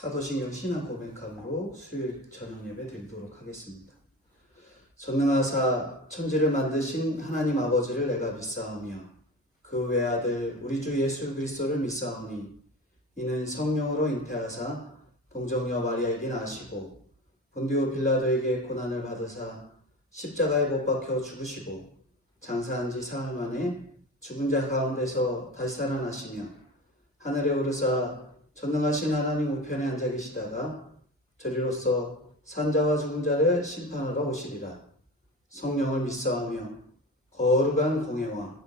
사도신경 신앙 고백함으로 수요일 저녁 예배 드리도록 하겠습니다. 전능하사 천지를 만드신 하나님 아버지를 내가 믿사오며 그 외아들 우리 주 예수 그리스도를 믿사오니 이는 성령으로 잉태하사 동정녀 마리아에게 나시고 본디오 빌라도에게 고난을 받으사 십자가에 못 박혀 죽으시고 장사한 지 사흘 만에 죽은 자 가운데서 다시 살아나시며 하늘에 오르사 전능하신 하나님 우편에 앉아 계시다가 저리로서 산자와 죽은 자를 심판하러 오시리라. 성령을 믿사오며 거룩한 공회와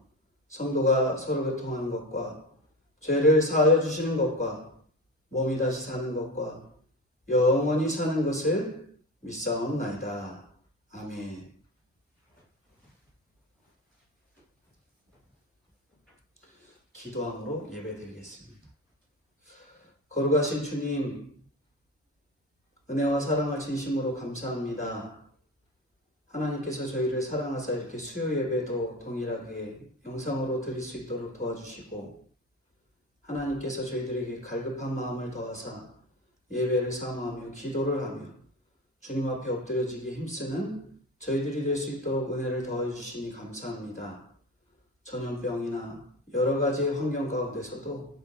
성도가 서로 교통하는 것과 죄를 사하여 주시는 것과 몸이 다시 사는 것과 영원히 사는 것을 믿사옵나이다. 아멘. 기도함으로 예배드리겠습니다. 거룩하신 주님, 은혜와 사랑을 진심으로 감사합니다. 하나님께서 저희를 사랑하사 이렇게 수요 예배도 동일하게 영상으로 드릴 수 있도록 도와주시고 하나님께서 저희들에게 갈급한 마음을 더하사 예배를 사모하며 기도를 하며 주님 앞에 엎드려지기에 힘쓰는 저희들이 될 수 있도록 은혜를 더해 주시니 감사합니다. 전염병이나 여러 가지의 환경 가운데서도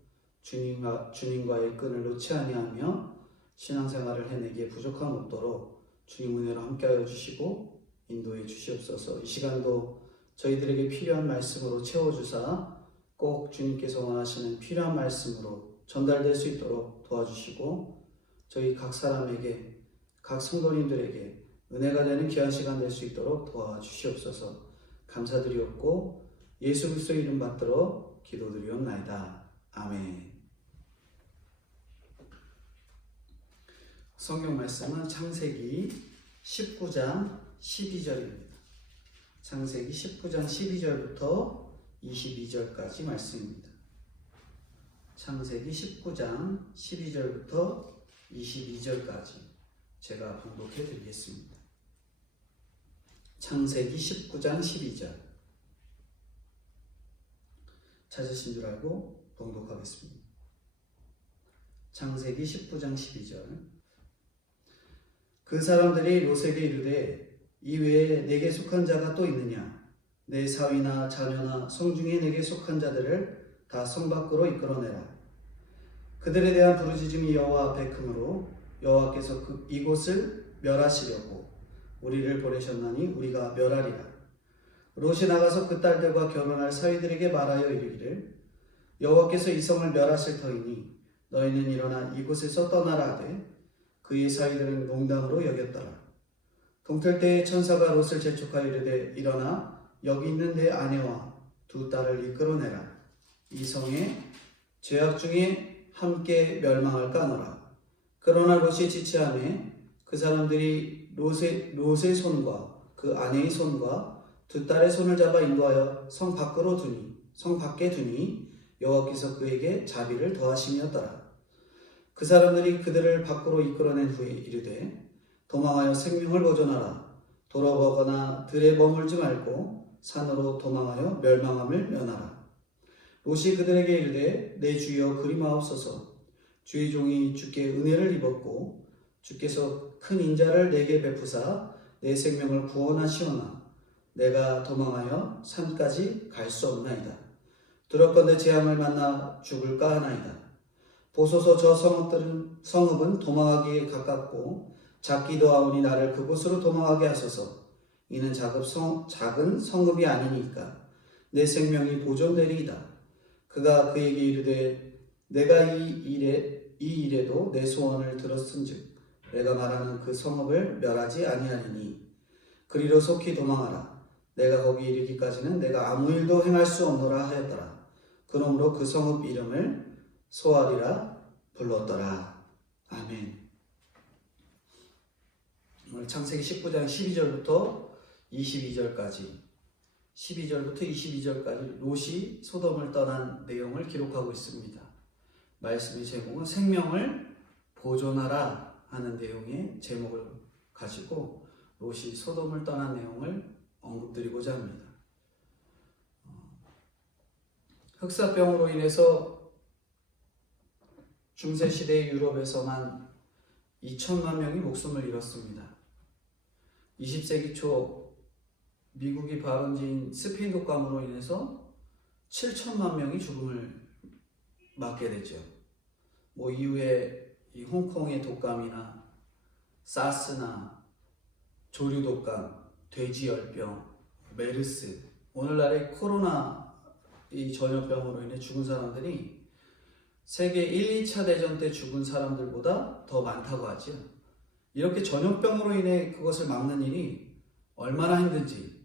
주님과의 끈을 놓지 아니하며 신앙생활을 해내기에 부족함 없도록 주님 은혜로 함께하여 주시고 인도해 주시옵소서. 이 시간도 저희들에게 필요한 말씀으로 채워주사 꼭 주님께서 원하시는 필요한 말씀으로 전달될 수 있도록 도와주시고 저희 각 사람에게 각 성도님들에게 은혜가 되는 귀한 시간 될 수 있도록 도와주시옵소서. 감사드리옵고 예수 그리스도 이름 받들어 기도드리옵나이다. 아멘. 성경 말씀은 창세기 19장 12절입니다. 창세기 19장 12절부터 22절까지 말씀입니다. 창세기 19장 12절부터 22절까지 제가 봉독해 드리겠습니다. 창세기 19장 12절 찾으신 줄 알고 봉독하겠습니다. 창세기 19장 12절 그 사람들이 롯에게 이르되 이 외에 내게 속한 자가 또 있느냐? 내 사위나 자녀나 성중에 내게 속한 자들을 다 성 밖으로 이끌어내라. 그들에 대한 부르짖음이 여호와 앞에 크므로 여호와께서 이곳을 멸하시려고 우리를 보내셨나니 우리가 멸하리라. 롯이 나가서 그 딸들과 결혼할 사위들에게 말하여 이르기를 여호와께서 이 성을 멸하실 터이니 너희는 일어나 이곳에서 떠나라 하되 그의 사위들은 농담으로 여겼더라. 동틀 때에 천사가 롯을 재촉하여 이르되 일어나 여기 있는 내 아내와 두 딸을 이끌어내라. 이 성에 죄악 중에 함께 멸망할까 하노라. 그러나 롯이 지체하매 그 사람들이 롯의 손과 그 아내의 손과 두 딸의 손을 잡아 인도하여 성 밖에 두니 여호와께서 그에게 자비를 더하심이었더라. 그 사람들이 그들을 밖으로 이끌어낸 후에 이르되 도망하여 생명을 보존하라. 돌아보거나 들에 머물지 말고 산으로 도망하여 멸망함을 면하라. 롯이 그들에게 이르되 내 주여 그리마옵소서. 주의 종이 주께 은혜를 입었고 주께서 큰 인자를 내게 베푸사 내 생명을 구원하시오나 내가 도망하여 산까지 갈 수 없나이다. 두렵건대 재앙을 만나 죽을까 하나이다. 보소서 저 성읍은 도망하기에 가깝고 작기도 하오니 나를 그곳으로 도망하게 하소서. 이는 작은 성읍이 아니니까 내 생명이 보존되리이다. 그가 그에게 이르되 내가 이 일에도 내 소원을 들었은즉 내가 말하는 그 성읍을 멸하지 아니하리니 그리로 속히 도망하라. 내가 거기 이르기까지는 내가 아무 일도 행할 수 없노라 하였더라. 그러므로 그 성읍 이름을 소알이라 불렀더라. 아멘. 오늘 창세기 19장 12절부터 22절까지 22절까지 롯이 소돔을 떠난 내용을 기록하고 있습니다. 말씀의 제목은 생명을 보존하라 하는 내용의 제목을 가지고 롯이 소돔을 떠난 내용을 언급드리고자 합니다. 흑사병으로 인해서 중세시대 유럽에서만 2천만 명이 목숨을 잃었습니다. 20세기 초 미국이 발원지인 스페인 독감으로 인해서 7천만 명이 죽음을 맞게 되죠. 이후에 이 홍콩의 독감이나 사스나 조류 독감, 돼지열병, 메르스, 오늘날의 코로나 이 전염병으로 인해 죽은 사람들이 세계 1, 2차 대전 때 죽은 사람들보다 더 많다고 하죠. 이렇게 전염병으로 인해 그것을 막는 일이 얼마나 힘든지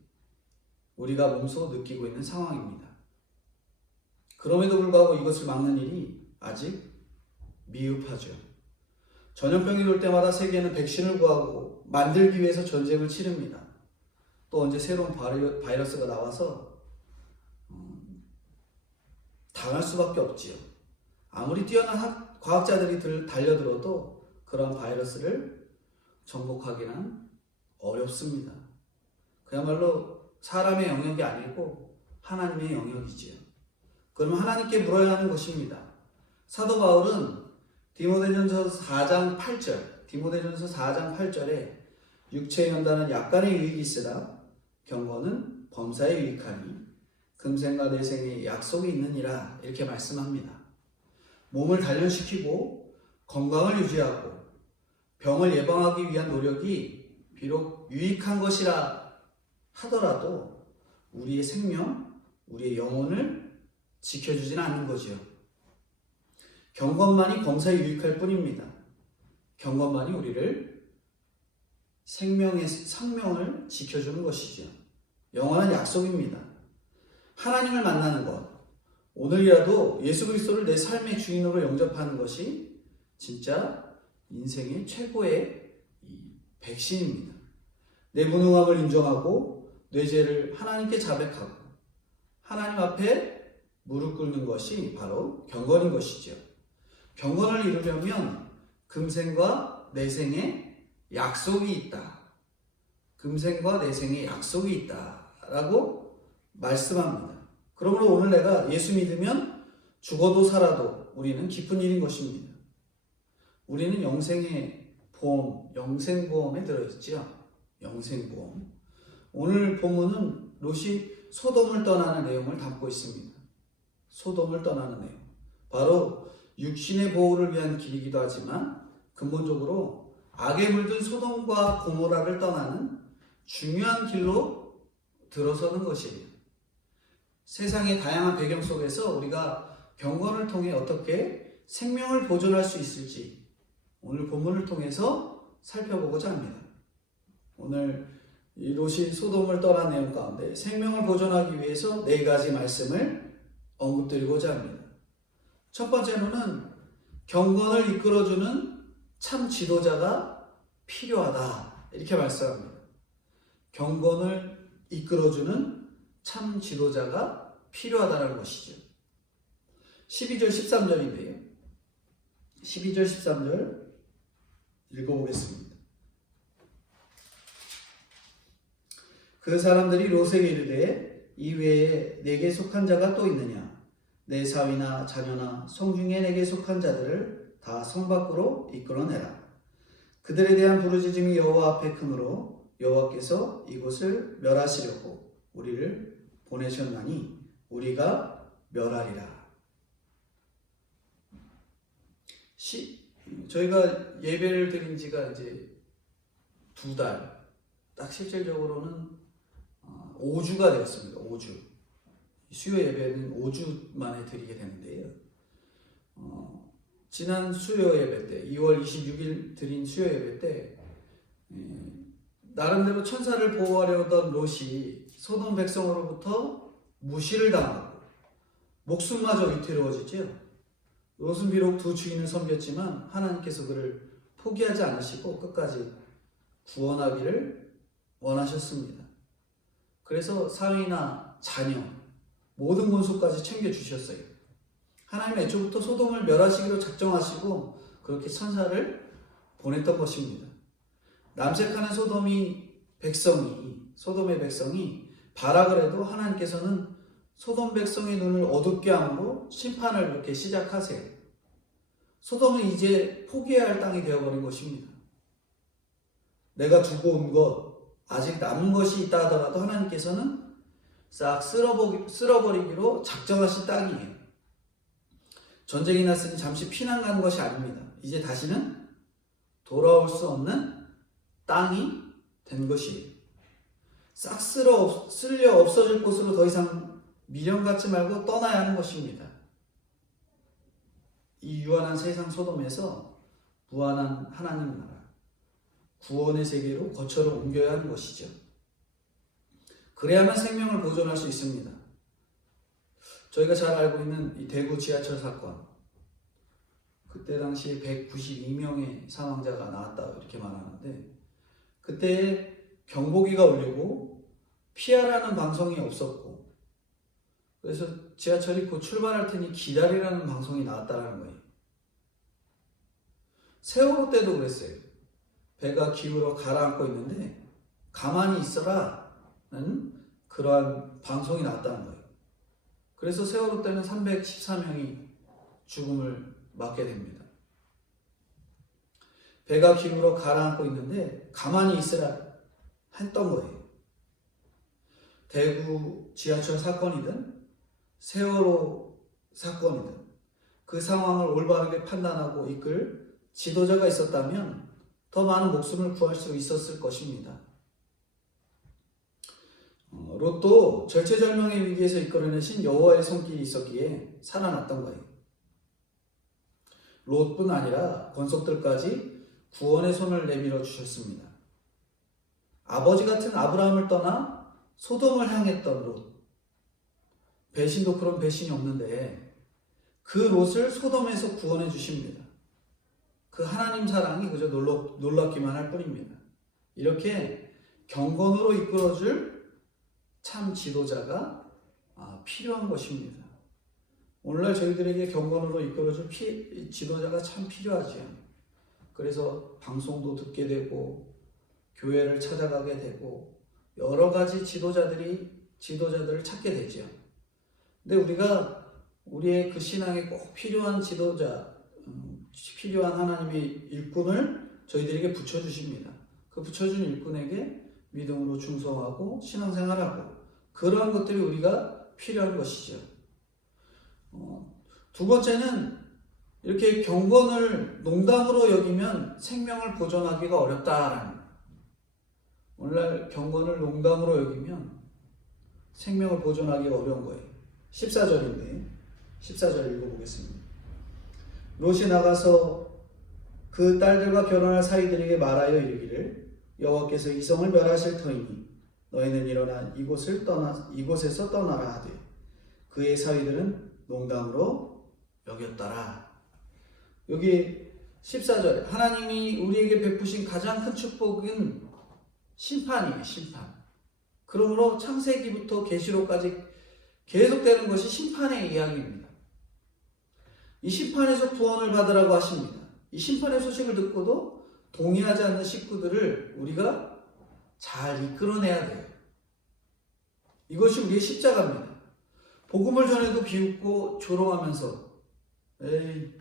우리가 몸소 느끼고 있는 상황입니다. 그럼에도 불구하고 이것을 막는 일이 아직 미흡하죠. 전염병이 올 때마다 세계는 백신을 구하고 만들기 위해서 전쟁을 치릅니다. 또 언제 새로운 바이러스가 나와서 당할 수밖에 없지요. 아무리 뛰어난 과학자들이 달려들어도 그런 바이러스를 정복하기는 어렵습니다. 그야말로 사람의 영역이 아니고 하나님의 영역이지요. 그러면 하나님께 물어야 하는 것입니다. 사도 바울은 디모데전서 4장 8절에 육체의 연단은 약간의 유익이 있으나 경건은 범사에 유익하니 금생과 내생에 약속이 있느니라 이렇게 말씀합니다. 몸을 단련시키고 건강을 유지하고 병을 예방하기 위한 노력이 비록 유익한 것이라 하더라도 우리의 생명, 우리의 영혼을 지켜주지는 않는 거지요. 경건만이 범사에 유익할 뿐입니다. 경건만이 우리를 생명의 생명을 지켜주는 것이죠. 영원한 약속입니다. 하나님을 만나는 것, 오늘이라도 예수 그리스도를 내 삶의 주인으로 영접하는 것이 진짜 인생의 최고의 백신입니다. 내 무능함을 인정하고 내 죄를 하나님께 자백하고 하나님 앞에 무릎 꿇는 것이 바로 경건인 것이죠. 경건을 이루려면 금생과 내생에 약속이 있다. 금생과 내생에 약속이 있다라고 말씀합니다. 그러므로 오늘 내가 예수 믿으면 죽어도 살아도 우리는 기쁜 일인 것입니다. 우리는 영생의 보험, 영생보험에 들어있죠. 영생보험. 오늘 본문은 롯이 소돔을 떠나는 내용을 담고 있습니다. 소돔을 떠나는 내용. 바로 육신의 보호를 위한 길이기도 하지만 근본적으로 악에 물든 소돔과 고모라를 떠나는 중요한 길로 들어서는 것이에요. 세상의 다양한 배경 속에서 우리가 경건을 통해 어떻게 생명을 보존할 수 있을지 오늘 본문을 통해서 살펴보고자 합니다. 오늘 이 롯이 소돔을 떠난 내용 가운데 생명을 보존하기 위해서 4가지 말씀을 언급드리고자 합니다. 첫 번째로는 경건을 이끌어주는 참 지도자가 필요하다 이렇게 말씀합니다. 경건을 이끌어주는 참 지도자가 필요하다는 것이죠. 12절 13절인데요. 12절 13절 읽어보겠습니다. 그 사람들이 롯에게 이르되 이 외에 내게 속한 자가 또 있느냐? 내 사위나 자녀나 성중에 내게 속한 자들을 다 성 밖으로 이끌어내라. 그들에 대한 부르짖음이 여호와 앞에 크므로 여호와께서 이곳을 멸하시려고 우리를 보내셨나니 우리가 멸하리라. 저희가 예배를 드린 지가 이제 2달, 딱 실질적으로는 5주가 되었습니다. 5주. 수요 예배는 5주 만에 드리게 되는데요. 지난 수요 예배 때, 2월 26일 드린 수요 예배 때, 나름대로 천사를 보호하려던 롯이 소돔 백성으로부터 무시를 당하고 목숨마저 위태로워지죠. 롯은 비록 2 주인을 섬겼지만 하나님께서 그를 포기하지 않으시고 끝까지 구원하기를 원하셨습니다. 그래서 사위나 자녀, 모든 본소까지 챙겨주셨어요. 하나님은 애초부터 소돔을 멸하시기로 작정하시고 그렇게 천사를 보냈던 것입니다. 남색하는 소돔의 백성이 발악을 해도 하나님께서는 소돔 백성의 눈을 어둡게 함으로 심판을 이렇게 시작하세요. 소돔은 이제 포기해야 할 땅이 되어버린 것입니다. 내가 두고 온 것, 아직 남은 것이 있다 하더라도 하나님께서는 싹 쓸어버리기로 작정하신 땅이에요. 전쟁이 났으니 잠시 피난 가는 것이 아닙니다. 이제 다시는 돌아올 수 없는 땅이 된 것이에요. 싹 쓸려 없어질 곳으로 더 이상 미련 갖지 말고 떠나야 하는 것입니다. 이 유한한 세상 소돔에서 무한한 하나님 나라, 구원의 세계로 거처를 옮겨야 하는 것이죠. 그래야만 생명을 보존할 수 있습니다. 저희가 잘 알고 있는 이 대구 지하철 사건, 그때 당시에 192명의 사망자가 나왔다 이렇게 말하는데, 그때 경보기가 울리고 피하라는 방송이 없었고, 그래서 지하철이 곧 출발할 테니 기다리라는 방송이 나왔다는 거예요. 세월호 때도 그랬어요. 배가 기울어 가라앉고 있는데 가만히 있어라는 그러한 방송이 나왔다는 거예요. 그래서 세월호 때는 314명이 죽음을 맞게 됩니다. 배가 기울어 가라앉고 있는데 가만히 있으라 했던 거예요. 대구 지하철 사건이든 세월호 사건이든 그 상황을 올바르게 판단하고 이끌 지도자가 있었다면 더 많은 목숨을 구할 수 있었을 것입니다. 롯도 절체절명의 위기에서 이끌어내신 여호와의 손길이 있었기에 살아났던 거예요. 롯뿐 아니라 권속들까지 구원의 손을 내밀어 주셨습니다. 아버지 같은 아브라함을 떠나 소돔을 향했던 롯. 배신도 그런 배신이 없는데 그 롯을 소돔에서 구원해 주십니다. 그 하나님 사랑이 그저 놀랍기만 할 뿐입니다. 이렇게 경건으로 이끌어줄 참 지도자가 필요한 것입니다. 오늘날 저희들에게 경건으로 이끌어줄 지도자가 참 필요하지요. 그래서 방송도 듣게 되고 교회를 찾아가게 되고 여러 가지 지도자들을 찾게 되죠. 근데 우리가 우리의 그 신앙에 꼭 필요한 지도자, 필요한 하나님의 일꾼을 저희들에게 붙여주십니다. 그 붙여준 일꾼에게 믿음으로 충성하고 신앙생활하고 그러한 것들이 우리가 필요한 것이죠. 두 번째는 이렇게 경건을 농담으로 여기면 생명을 보존하기가 어렵다라는 거예요. 오늘날 경건을 농담으로 여기면 생명을 보존하기가 어려운 거예요. 14절인데 14절 읽어보겠습니다. 롯이 나가서 그 딸들과 결혼할 사이들에게 말하여 이르기를 여호와께서 이 성을 멸하실 터이니 너희는 일어나 이곳에서 떠나라 하되 그의 사위들은 농담으로 여겼더라. 여기 14절에 하나님이 우리에게 베푸신 가장 큰 축복은 심판이에요. 심판. 그러므로 창세기부터 계시록까지 계속되는 것이 심판의 이야기입니다. 이 심판에서 구원을 받으라고 하십니다. 이 심판의 소식을 듣고도 동의하지 않는 식구들을 우리가 잘 이끌어내야 돼요. 이것이 우리의 십자가입니다. 복음을 전해도 비웃고 조롱하면서 에이,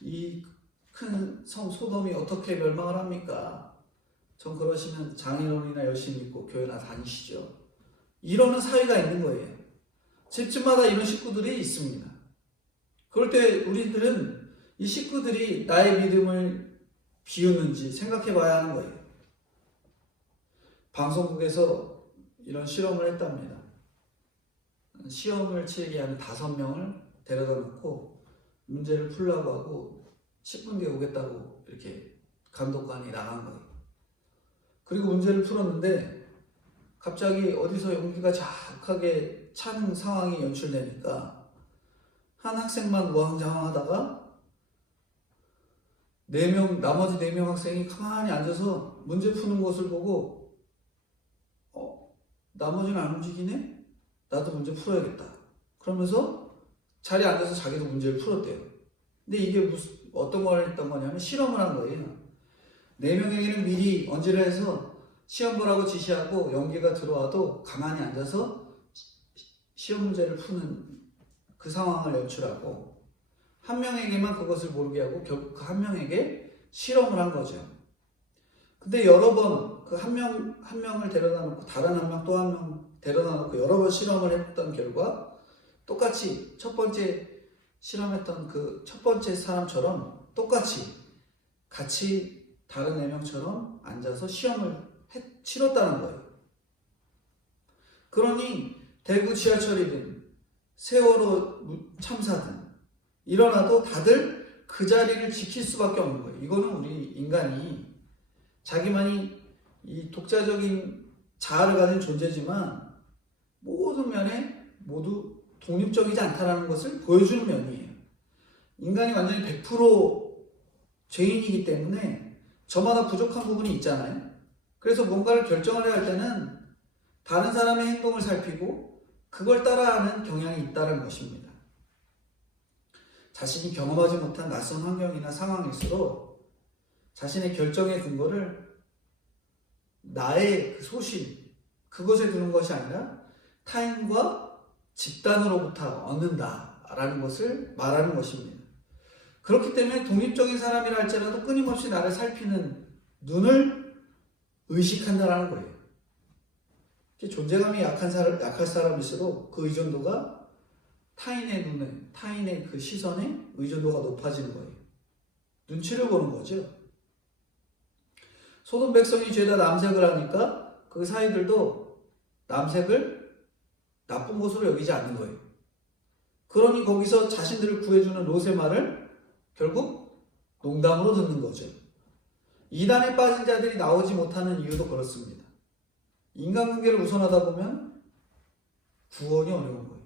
이 큰 성 소돔이 어떻게 멸망을 합니까? 전 그러시면 장인어른이나 열심히 믿고 교회나 다니시죠. 이러는 사회가 있는 거예요. 집집마다 이런 식구들이 있습니다. 그럴 때 우리들은 이 식구들이 나의 믿음을 비우는지 생각해 봐야 하는 거예요. 방송국에서 이런 실험을 했답니다. 시험을 치르게 하는 5명을 데려다 놓고 문제를 풀라고 하고 10분 뒤에 오겠다고 이렇게 감독관이 나간 거예요. 그리고 문제를 풀었는데 갑자기 어디서 연기가 자욱하게 찬 상황이 연출되니까 한 학생만 우왕좌왕하다가 나머지 4명 학생이 가만히 앉아서 문제 푸는 것을 보고 나머지는 안 움직이네? 나도 문제 풀어야겠다. 그러면서 자리에 앉아서 자기도 문제를 풀었대요. 근데 이게 어떤 걸 했던 거냐면 실험을 한 거예요. 4명에게는 미리 언지를 해서 시험 보라고 지시하고 연기가 들어와도 가만히 앉아서 시험 문제를 푸는 그 상황을 연출하고, 한 명에게만 그것을 모르게 하고 결국 그 한 명에게 실험을 한 거죠. 근데 여러 번 그 한 명을 데려다 놓고 다른 한 명 또 한 명 데려다 놓고 여러 번 실험을 했던 결과 똑같이 첫 번째 실험했던 그 첫 번째 사람처럼 똑같이 같이 다른 4명처럼 앉아서 시험을 치렀다는 거예요. 그러니 대구 지하철이든 세월호 참사든 일어나도 다들 그 자리를 지킬 수밖에 없는 거예요. 이거는 우리 인간이 자기만이 이 독자적인 자아를 가진 존재지만 모든 면에 모두 독립적이지 않다는 것을 보여주는 면이에요. 인간이 완전히 100% 죄인이기 때문에 저마다 부족한 부분이 있잖아요. 그래서 뭔가를 결정을 해야 할 때는 다른 사람의 행동을 살피고 그걸 따라하는 경향이 있다는 것입니다. 자신이 경험하지 못한 낯선 환경이나 상황일수록 자신의 결정의 근거를 나의 그 소신, 그것에 두는 것이 아니라 타인과 집단으로부터 얻는다라는 것을 말하는 것입니다. 그렇기 때문에 독립적인 사람이라 할지라도 끊임없이 나를 살피는 눈을 의식한다라는 거예요. 존재감이 약할 사람일수록 그 의존도가 타인의 눈에, 타인의 그 시선에 의존도가 높아지는 거예요. 눈치를 보는 거죠. 소돔 백성이 죄다 남색을 하니까 그 사이들도 남색을 나쁜 것으로 여기지 않는 거예요. 그러니 거기서 자신들을 구해주는 롯의 말을 결국 농담으로 듣는 거죠. 이단에 빠진 자들이 나오지 못하는 이유도 그렇습니다. 인간관계를 우선하다 보면 구원이 어려운 거예요.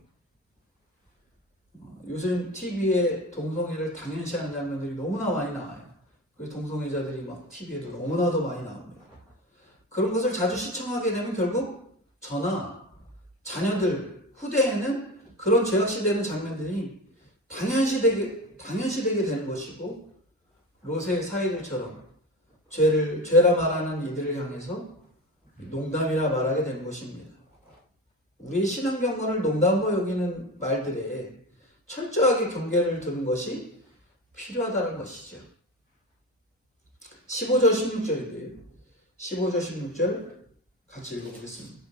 요즘 TV에 동성애를 당연시하는 장면들이 너무나 많이 나와요. 그래서 동성애자들이 막 TV에도 너무나도 많이 나옵니다. 그런 것을 자주 시청하게 되면 결국 저나 자녀들, 후대에는 그런 죄악시되는 장면들이 당연시되게 되는 것이고, 롯의 사이들처럼 죄라 말하는 이들을 향해서 농담이라 말하게 된 것입니다. 우리의 신앙 경건을 농담으로 여기는 말들에 철저하게 경계를 두는 것이 필요하다는 것이죠. 15절 16절인데요. 15절 16절 같이 읽어보겠습니다.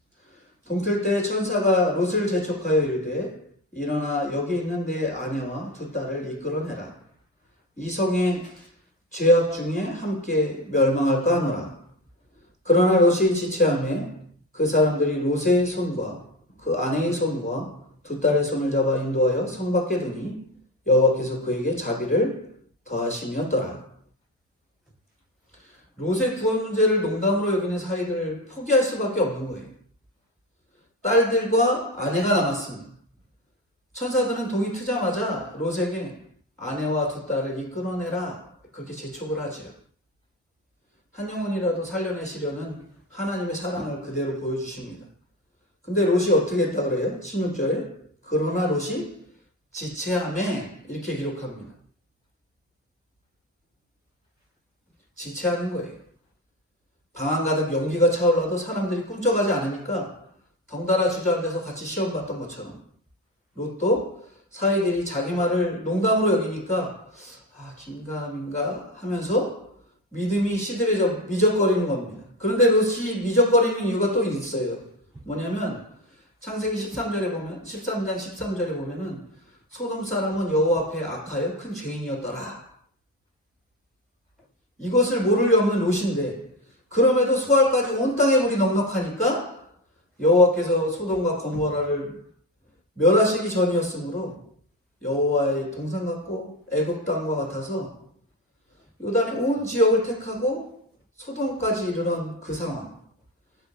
동틀 때 천사가 롯을 재촉하여 이르되 일어나 여기 있는 내 아내와 두 딸을 이끌어내라. 이 성의 죄악 중에 함께 멸망할까 하노라. 그러나 롯이 지체하매 그 사람들이 롯의 손과 그 아내의 손과 두 딸의 손을 잡아 인도하여 성 밖에 두니 여호와께서 그에게 자비를 더하심이었더라. 롯의 구원 문제를 농담으로 여기는 사이들을 포기할 수밖에 없는 거예요. 딸들과 아내가 남았습니다. 천사들은 동이 트자마자 롯에게 아내와 두 딸을 이끌어내라 그렇게 재촉을 하죠. 한 영혼이라도 살려내시려는 하나님의 사랑을 그대로 보여주십니다. 근데 롯이 어떻게 했다 그래요? 16절에 그러나 롯이 지체하매 이렇게 기록합니다. 지체하는 거예요. 방 안 가득 연기가 차올라도 사람들이 꿈쩍하지 않으니까 덩달아 주저앉아서 같이 시험 봤던 것처럼 롯도 사이들이 자기 말을 농담으로 여기니까 긴가민가 하면서 믿음이 시들해져 미적거리는 겁니다. 그런데 롯이 미적거리는 이유가 또 있어요. 뭐냐면 창세기 13장 13절에 보면은 소돔 사람은 여호와 앞에 악하여 큰 죄인이었더라. 이것을 모를 리 없는 롯인데 그럼에도 수알까지 온 땅에 불이 넉넉하니까 여호와께서 소돔과 고모라를 멸하시기 전이었으므로 여호와의 동산 같고 애굽 땅과 같아서 요단의 온 지역을 택하고 소돔까지 이르는 그 상황.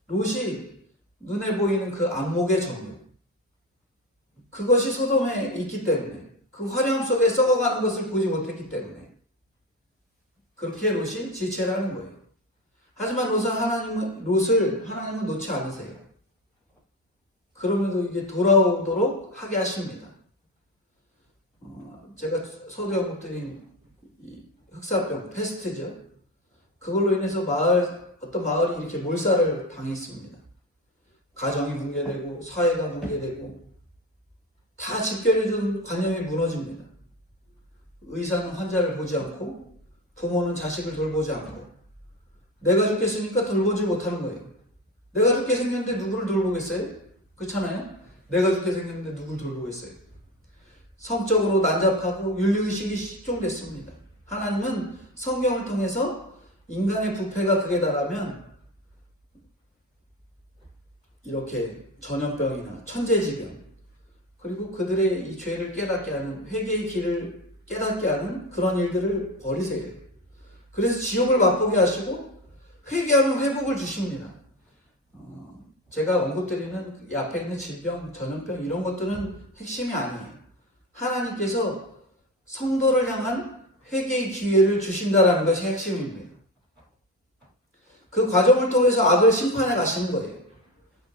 롯이 눈에 보이는 그 안목의 정욕, 그것이 소돔에 있기 때문에 그 화려함 속에 썩어가는 것을 보지 못했기 때문에 그렇게 롯이 지체를 하는 거예요. 하지만 롯을 하나님은 놓지 않으세요. 그러면도 이게 돌아오도록 하게 하십니다. 제가 서두에 언급드린 이 흑사병, 패스트죠. 그걸로 인해서 어떤 마을이 이렇게 몰살을 당했습니다. 가정이 붕괴되고 사회가 붕괴되고 다 집결해준 관념이 무너집니다. 의사는 환자를 보지 않고 부모는 자식을 돌보지 않고 내가 죽겠으니까 돌보지 못하는 거예요. 내가 죽게 생겼는데 누구를 돌보겠어요? 그렇잖아요? 내가 죽게 생겼는데 누구를 돌보겠어요? 성적으로 난잡하고 윤리의식이 실종됐습니다. 하나님은 성경을 통해서 인간의 부패가 극에 달하면 이렇게 전염병이나 천재지변 그리고 그들의 이 죄를 깨닫게 하는 회개의 길을 깨닫게 하는 그런 일들을 버리세요. 그래서 지옥을 맛보게 하시고 회개하면 회복을 주십니다. 제가 언급드리는 이 앞에 있는 질병, 전염병 이런 것들은 핵심이 아니에요. 하나님께서 성도를 향한 회개의 기회를 주신다는 것이 핵심입니다. 그 과정을 통해서 악을 심판해 가시는 거예요.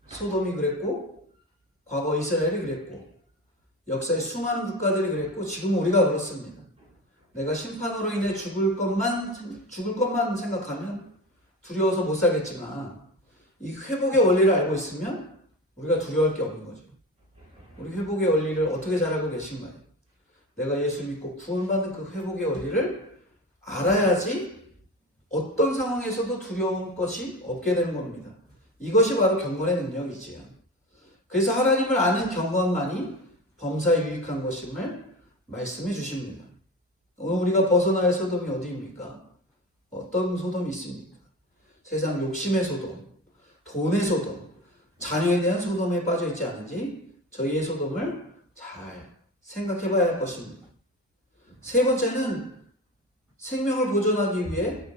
소돔이 그랬고 과거 이스라엘이 그랬고 역사의 수많은 국가들이 그랬고 지금 우리가 그렇습니다. 내가 심판으로 인해 죽을 것만 생각하면 두려워서 못 살겠지만 이 회복의 원리를 알고 있으면 우리가 두려워할 게 없는 거죠. 우리 회복의 원리를 어떻게 잘 알고 계신가요? 내가 예수 믿고 구원받는 그 회복의 원리를 알아야지 어떤 상황에서도 두려운 것이 없게 되는 겁니다. 이것이 바로 경건의 능력이지요. 그래서 하나님을 아는 경건만이 범사에 유익한 것임을 말씀해 주십니다. 오늘 우리가 벗어나야 할 소돔이 어디입니까? 어떤 소돔이 있습니까? 세상 욕심의 소돔, 돈의 소돔, 자녀에 대한 소돔에 빠져 있지 않은지 저희의 소돔을 잘 생각해 봐야 할 것입니다. 세 번째는 생명을 보존하기 위해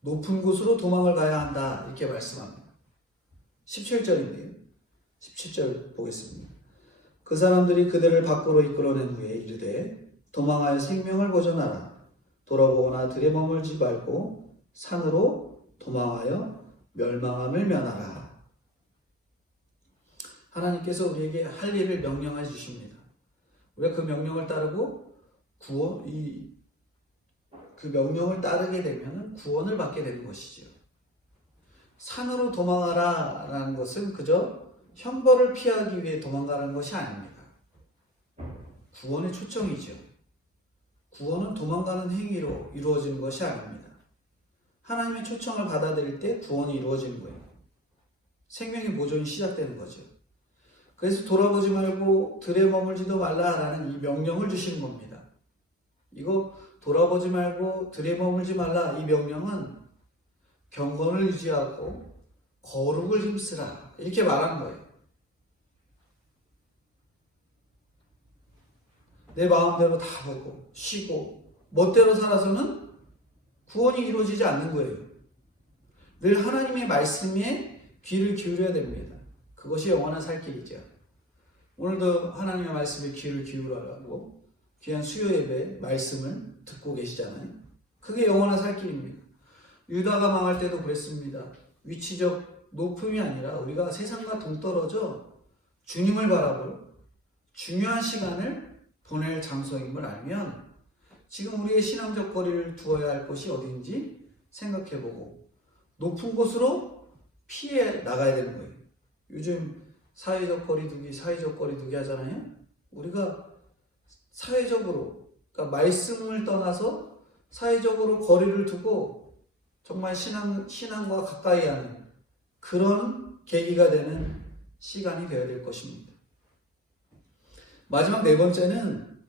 높은 곳으로 도망을 가야 한다 이렇게 말씀합니다. 17절인데요. 17절 보겠습니다. 그 사람들이 그들을 밖으로 이끌어낸 후에 이르되 도망하여 생명을 보존하라. 돌아보거나 들에 머물지 말고 산으로 도망하여 멸망함을 면하라. 하나님께서 우리에게 할 일을 명령해 주십니다. 우리가 그 명령을 따르고 그 명령을 따르게 되면 구원을 받게 되는 것이죠. 산으로 도망하라 라는 것은 그저 형벌을 피하기 위해 도망가는 것이 아닙니다. 구원의 초청이죠. 구원은 도망가는 행위로 이루어지는 것이 아닙니다. 하나님의 초청을 받아들일 때 구원이 이루어지는 거예요. 생명의 보존이 시작되는 거죠. 그래서 돌아보지 말고 들에 머물지도 말라라는 이 명령을 주시는 겁니다. 이거 돌아보지 말고 들에 머물지 말라 이 명령은 경건을 유지하고 거룩을 힘쓰라 이렇게 말하는 거예요. 내 마음대로 다 보고 쉬고 멋대로 살아서는 구원이 이루어지지 않는 거예요. 늘 하나님의 말씀에 귀를 기울여야 됩니다. 그것이 영원한 살 길이죠. 오늘도 하나님의 말씀에 귀를 기울여라고 귀한 수요 예배 말씀을 듣고 계시잖아요. 그게 영원한 살 길입니다. 유다가 망할 때도 그랬습니다. 위치적 높음이 아니라 우리가 세상과 동떨어져 주님을 바라볼 중요한 시간을 보낼 장소임을 알면 지금 우리의 신앙적 거리를 두어야 할 곳이 어디인지 생각해보고 높은 곳으로 피해 나가야 되는 거예요. 요즘 사회적 거리두기 하잖아요. 우리가 사회적으로, 그러니까 말씀을 떠나서 사회적으로 거리를 두고 정말 신앙과 가까이 하는 그런 계기가 되는 시간이 되어야 될 것입니다. 마지막 네 번째는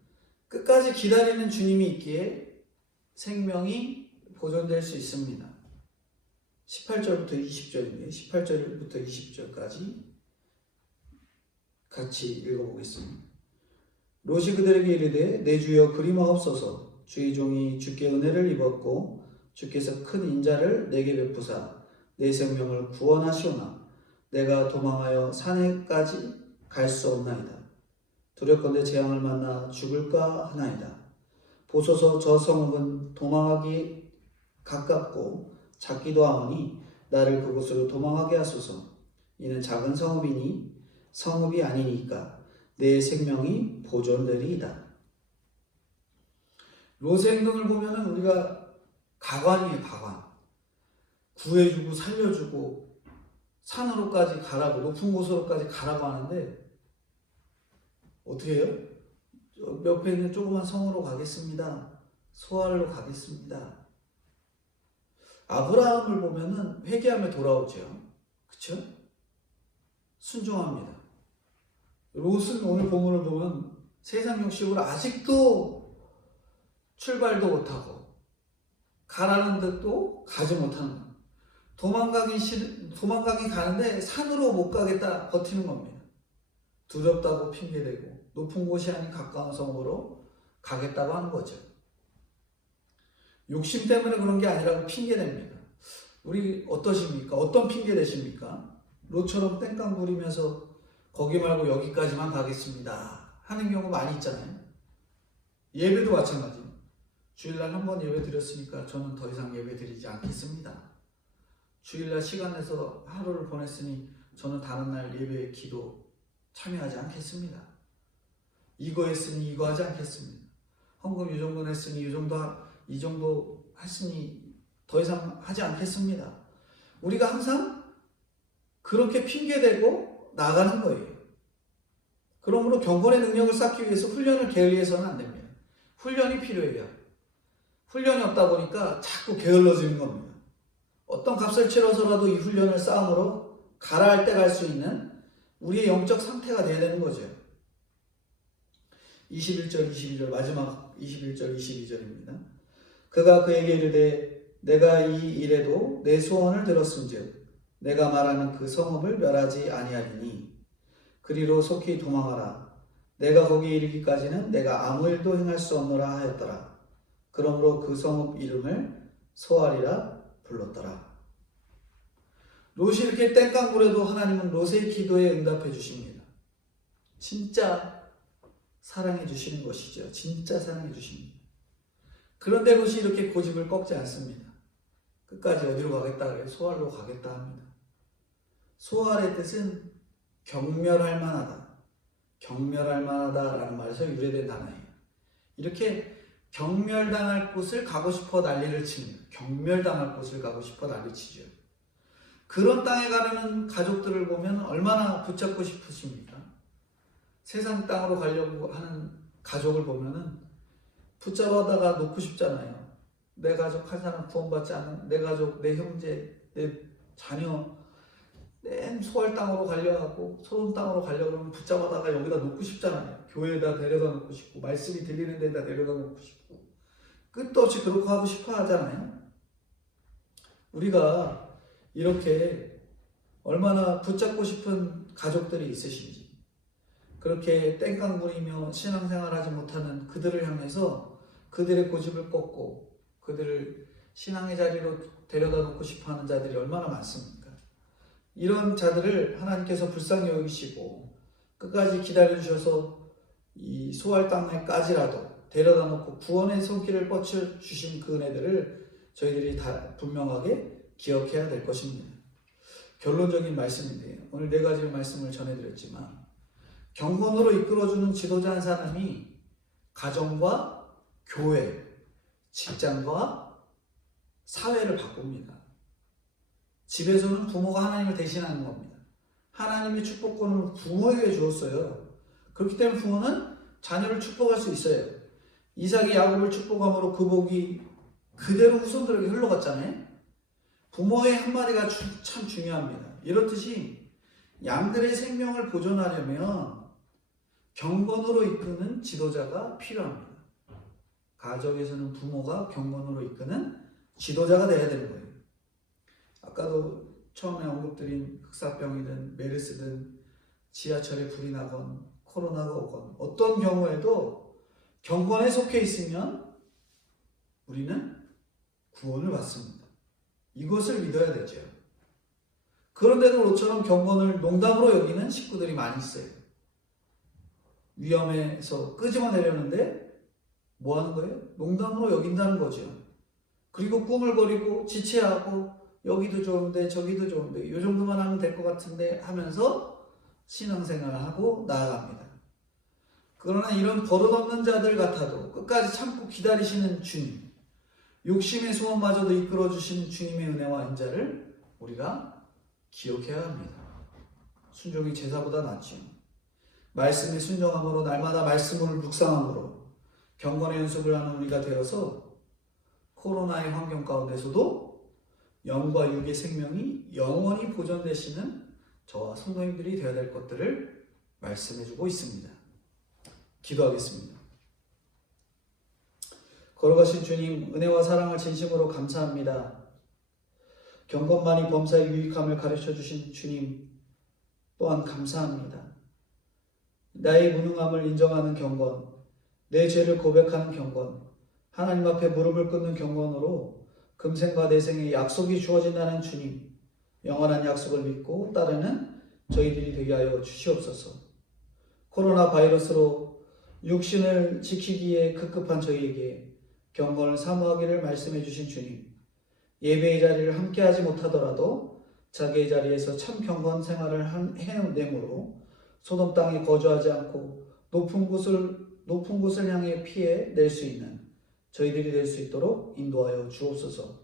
끝까지 기다리는 주님이 있기에 생명이 보존될 수 있습니다. 18절부터 20절인데 18절부터 20절까지 같이 읽어보겠습니다. 롯이 그들에게 이르되 내 주여 그리마옵소서. 주의 종이 주께 은혜를 입었고 주께서 큰 인자를 내게 베푸사 내 생명을 구원하시오나 내가 도망하여 산에까지 갈 수 없나이다. 두렵건대 재앙을 만나 죽을까 하나이다. 보소서 저 성읍은 도망하기 가깝고 작기도 하오니 나를 그곳으로 도망하게 하소서. 이는 작은 성읍이 아니니까 내 생명이 보존되리이다. 롯의 행동을 보면 우리가 가관이에요. 가관. 구해주고 살려주고 산으로까지 가라고 높은 곳으로까지 가라고 하는데 어떻게 해요? 옆에 있는 조그만 성으로 가겠습니다. 소알로 가겠습니다. 아브라함을 보면은 회개하며 돌아오죠. 그쵸? 순종합니다. 롯은 오늘 본문을 보면 세상 욕심으로 아직도 출발도 못하고 가라는 듯도 가지 못하는 겁니다. 도망가긴 가는데 산으로 못 가겠다 버티는 겁니다. 두렵다고 핑계대고 높은 곳이 아닌 가까운 성으로 가겠다고 하는 거죠. 욕심 때문에 그런 게 아니라고 핑계댑니다. 우리 어떠십니까? 어떤 핑계 대십니까? 롯처럼 땡깡 부리면서 거기 말고 여기까지만 가겠습니다 하는 경우 많이 있잖아요. 예배도 마찬가지. 주일날 한 번 예배 드렸으니까 저는 더 이상 예배 드리지 않겠습니다. 주일날 시간 내서 하루를 보냈으니 저는 다른 날 예배 기도 참여하지 않겠습니다. 이거 했으니 이거 하지 않겠습니다. 헌금 이 정도 냈으니 이 정도 했으니 더 이상 하지 않겠습니다. 우리가 항상 그렇게 핑계대고 나가는 거예요. 그러므로 경건의 능력을 쌓기 위해서 훈련을 게을리해서는 안 됩니다. 훈련이 필요해요. 훈련이 없다 보니까 자꾸 게을러지는 겁니다. 어떤 값을 치러서라도 이 훈련을 쌓음으로 가라할 때 갈 수 있는 우리의 영적 상태가 되어야 되는 거죠. 21절, 22절, 마지막 21절, 22절입니다. 그가 그에게 이르되 내가 이 일에도 내 소원을 들었은즉 내가 말하는 그 성읍을 멸하지 아니하리니 그리로 속히 도망하라. 내가 거기 이르기까지는 내가 아무 일도 행할 수 없노라 하였더라. 그러므로 그 성읍 이름을 소알이라 불렀더라. 롯이 이렇게 땡깡 부려도 하나님은 롯의 기도에 응답해 주십니다. 진짜 사랑해 주시는 것이죠. 진짜 사랑해 주십니다. 그런데 롯이 이렇게 고집을 꺾지 않습니다. 끝까지 어디로 가겠다 그래요? 소알로 가겠다 합니다. 소알의 뜻은 경멸할 만하다. 경멸할 만하다라는 말에서 유래된 단어예요. 이렇게 경멸당할 곳을 가고 싶어 난리를 칩니다. 경멸당할 곳을 가고 싶어 난리치죠. 그런 땅에 가려는 가족들을 보면 얼마나 붙잡고 싶으십니까? 세상 땅으로 가려고 하는 가족을 보면은 붙잡아다가 놓고 싶잖아요. 내 가족 한 사람 구원받지 않은 내 가족, 내 형제, 내 자녀 맨 소알 땅으로 가려고 소돔 땅으로 가려고 그러면 붙잡아다가 여기다 놓고 싶잖아요. 교회에다 데려다 놓고 싶고 말씀이 들리는 데다 데려다 놓고 싶고 끝도 없이 그렇게 하고 싶어 하잖아요. 우리가 이렇게 얼마나 붙잡고 싶은 가족들이 있으신지 그렇게 땡깡 부리며 신앙생활하지 못하는 그들을 향해서 그들의 고집을 꺾고 그들을 신앙의 자리로 데려다 놓고 싶어하는 자들이 얼마나 많습니까? 이런 자들을 하나님께서 불쌍히 여기시고 끝까지 기다려주셔서 이 소알 땅에까지라도 데려다 놓고 구원의 손길을 뻗쳐주신 그 은혜들을 저희들이 다 분명하게 기억해야 될 것입니다. 결론적인 말씀인데요. 오늘 4가지 말씀을 전해드렸지만 경건으로 이끌어주는 지도자 한 사람이 가정과 교회, 직장과 사회를 바꿉니다. 집에서는 부모가 하나님을 대신하는 겁니다. 하나님의 축복권을 부모에게 주었어요. 그렇기 때문에 부모는 자녀를 축복할 수 있어요. 이삭이 야곱을 축복함으로 그 복이 그대로 후손들에게 흘러갔잖아요. 부모의 한마디가 참 중요합니다. 이렇듯이 양들의 생명을 보존하려면 경건으로 이끄는 지도자가 필요합니다. 가정에서는 부모가 경건으로 이끄는 지도자가 되어야 되는 거예요. 아까도 처음에 언급드린 흑사병이든 메르스든 지하철에 불이 나건 코로나가 오건 어떤 경우에도 경건에 속해 있으면 우리는 구원을 받습니다. 이것을 믿어야 되죠. 그런데도 롯처럼 경건을 농담으로 여기는 식구들이 많이 있어요. 위험해서 끄집어내려는데 뭐 하는 거예요? 농담으로 여긴다는 거죠. 그리고 꿈을 버리고 지체하고 여기도 좋은데 저기도 좋은데 이 정도만 하면 될 것 같은데 하면서 신앙생활을 하고 나아갑니다. 그러나 이런 버릇없는 자들 같아도 끝까지 참고 기다리시는 주님, 욕심의 소원마저도 이끌어주신 주님의 은혜와 인자를 우리가 기억해야 합니다. 순종이 제사보다 낫죠. 말씀에 순종함으로 날마다 말씀을 묵상함으로 경건의 연습을 하는 우리가 되어서 코로나의 환경 가운데서도 영과 육의 생명이 영원히 보존되시는 저와 성도님들이 되어야 될 것들을 말씀해주고 있습니다. 기도하겠습니다. 걸어가신 주님, 은혜와 사랑을 진심으로 감사합니다. 경건만이 범사의 유익함을 가르쳐주신 주님 또한 감사합니다. 나의 무능함을 인정하는 경건, 내 죄를 고백하는 경건, 하나님 앞에 무릎을 꿇는 경건으로 금생과 내생의 약속이 주어진다는 주님, 영원한 약속을 믿고 따르는 저희들이 되게 하여 주시옵소서. 코로나 바이러스로 육신을 지키기에 급급한 저희에게 경건을 사모하기를 말씀해 주신 주님, 예배의 자리를 함께하지 못하더라도 자기의 자리에서 참 경건 생활을 해내므로 소돔 땅에 거주하지 않고 높은 곳을 향해 피해 낼 수 있는 저희들이 될 수 있도록 인도하여 주옵소서.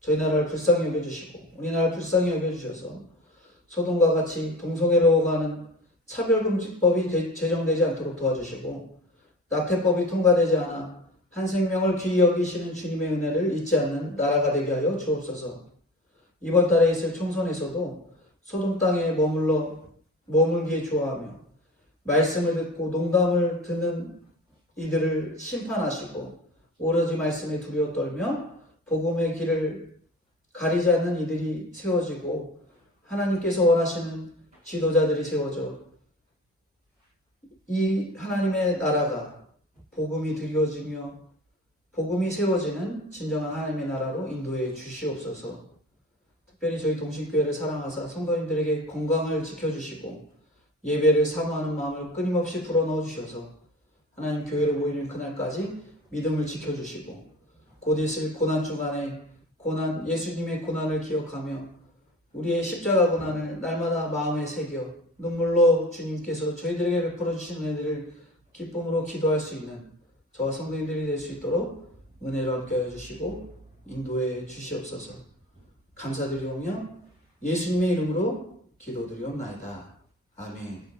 저희 나라를 불쌍히 여겨주시고 우리나라를 불쌍히 여겨주셔서 소돔과 같이 동성애로 가는 차별금지법이 제정되지 않도록 도와주시고 낙태법이 통과되지 않아 한 생명을 귀히 여기시는 주님의 은혜를 잊지 않는 나라가 되게 하여 주옵소서. 이번 달에 있을 총선에서도 소돔 땅에 머물기에 좋아하며 말씀을 듣고 농담을 듣는 이들을 심판하시고 오로지 말씀에 두려워 떨며 복음의 길을 가리지 않는 이들이 세워지고 하나님께서 원하시는 지도자들이 세워져 이 하나님의 나라가 복음이 드려지며 복음이 세워지는 진정한 하나님의 나라로 인도해 주시옵소서. 특별히 저희 동신교회를 사랑하사 성도님들에게 건강을 지켜주시고 예배를 사모하는 마음을 끊임없이 불어넣어 주셔서 하나님 교회로 모이는 그날까지 믿음을 지켜주시고 곧 있을 고난 주간에 예수님의 고난을 기억하며 우리의 십자가 고난을 날마다 마음에 새겨 눈물로 주님께서 저희들에게 베풀어 주신 은혜들을 기쁨으로 기도할 수 있는 저와 성도님들이 될 수 있도록 은혜로 함께하여 주시고 인도해 주시옵소서. 감사드리오며 예수님의 이름으로 기도드리옵나이다. 아멘.